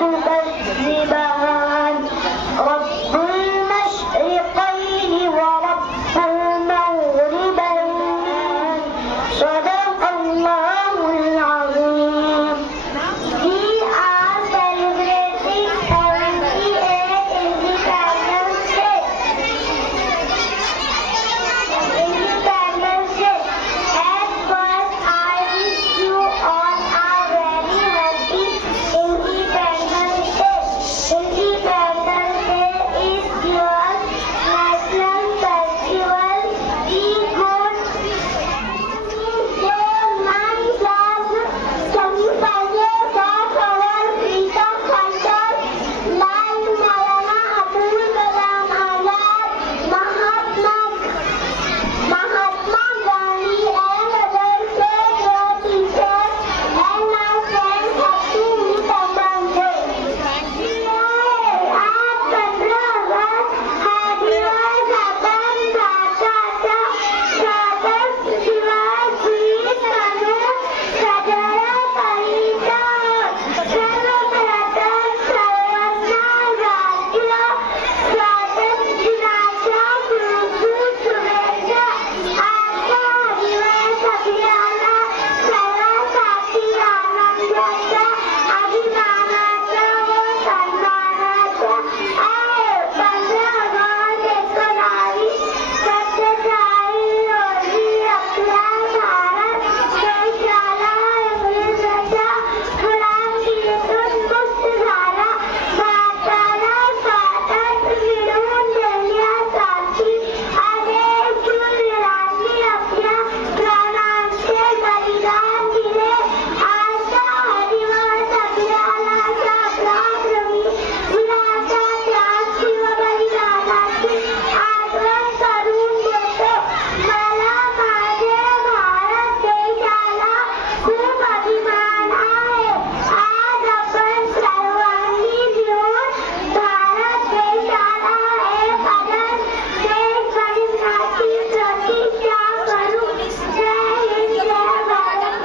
تكذبان رب المشرقين ورب المغربين صدق الله العظيم. We are celebrating 78 Independence Day. Independence Day. At first, I wish you all a very happy Independence Day. Independence Day is your national festival. We good. Mahatma Gandhi and others said your teachers and my friends happy Independence Day. आज 15 अगस्त हा दिवस आपण भारताचा स्वातंत्र्य दिवस गीत म्हणून साजरा करीत आहोत. सर्वप्रथम सर्वांना राष्ट्रीय स्वातंत्र्य दिनाच्या खूप शुभेच्छा. आजचा दिवस आपल्याला सर्वांसाठी आनंदाचा, अभिमानाचा व सन्मानाचा आहे. 15 ऑगस्ट 1947 रोजी आपला भारत देशाला इंग्रजांच्या गुलामगिरीतून मुक्त झाला. भारताला स्वातंत्र्य मिळवून देण्यासाठी अनेक शूरवीरांनी आपल्या प्राणांचे बलिदान दिले. आजचा हा दिवस आपल्याला संग्रामभूमी दिनाच्या त्याग किंवा बलिदानाची आठवण करून देतो. मला माझे भारत देशाला खूप अभिमान आहे. आज आपण सर्वांनी मिळून भारत देशाला एक आदर्श देश बनवण्याची प्रतिज्ञा करू. जय हिंद, जय भारत.